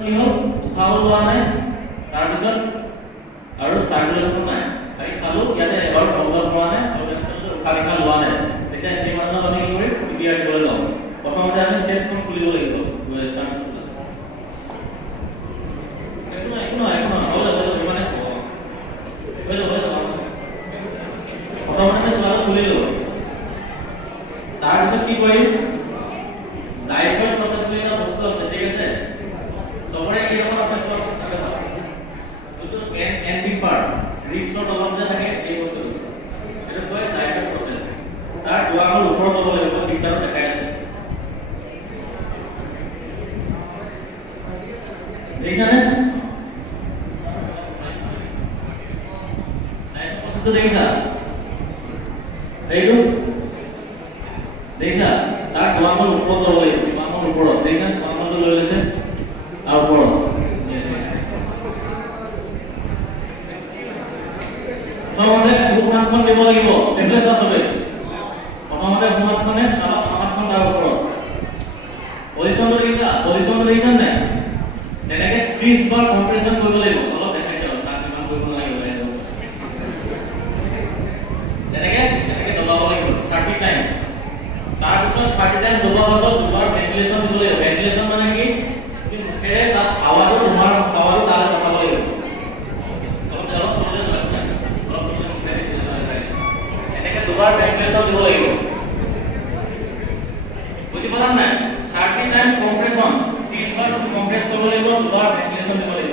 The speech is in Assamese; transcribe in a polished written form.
উঠাও লোৱা নাই তাৰপিছত আৰু সাৰ্কুলেশন নাই তাই চালো ইয়াতে এবাৰ প্ৰব্লেম হোৱা নাই আৰু তাৰপিছত উঠা লিখা লোৱা নাই তেতিয়া এই মানত আমি কি কৰিম সিবিআৰ দিবলৈ লওঁ প্ৰথমতে আমি চেষ্টখন খুলিব লাগিব প্ৰথমতে চলাটো খুলিলো তাৰপিছত কি কৰিম জাইফাৰ প্ৰসেস বুলি এটা বস্তু আছে ঠিক আছে সবৰে এই ৰকম প্ৰসেস থাকে যোনটো এনপি পাৰ্ট ৰিপছৰ তলত যে থাকে এই বস্তুটো এটা কয় জাইফাৰ প্ৰসেস তাৰ দুৱাৰৰ ওপৰত হ'ব লাগিব পিকচাৰত দেখাই আছে দেখিছানে প্ৰসেসটো দেখিছা এইটো দেখিছা তাৰ দুৱাৰৰ ওপৰত হ'ব লাগিব দুৱাৰৰ ওপৰত দেখিছা দুৱাৰটো লৈ লৈছে আৰু ওপৰত প্ৰথমতে হুমাতখন দিব লাগিব টেম্পলেট আছে প্ৰথমতে হুমাতখনে তাৰ হুমাতখন তাৰ ওপৰত পজিশনটো দেখিছা নাই তেনেকে 30 বাৰ কম্প্ৰেছন কৰিব লাগিব অলপ দেখাই দিওঁ তাক কিমান কৰিব লাগিব তেনেকে দবাব লাগিব 30 টাইমছ তাৰপিছত 30 টাইমছ দবাৰ পাছত দুবাৰ ভেন্টিলেশন দিব লাগিব ভেন্টিলেশন মানে কি মুখেৰে তাত হাৱাটো তালে পঠাব লাগিব এনেকে দুবাৰ ভেন্টিলেশন দিব লাগিব বুজি পালা নাই 30 টাইমছ কম্প্ৰেছন 30 বাৰ কম্প্ৰেছ কৰিব লাগিব দুবাৰ ভেন্টিলেশন দিব লাগিব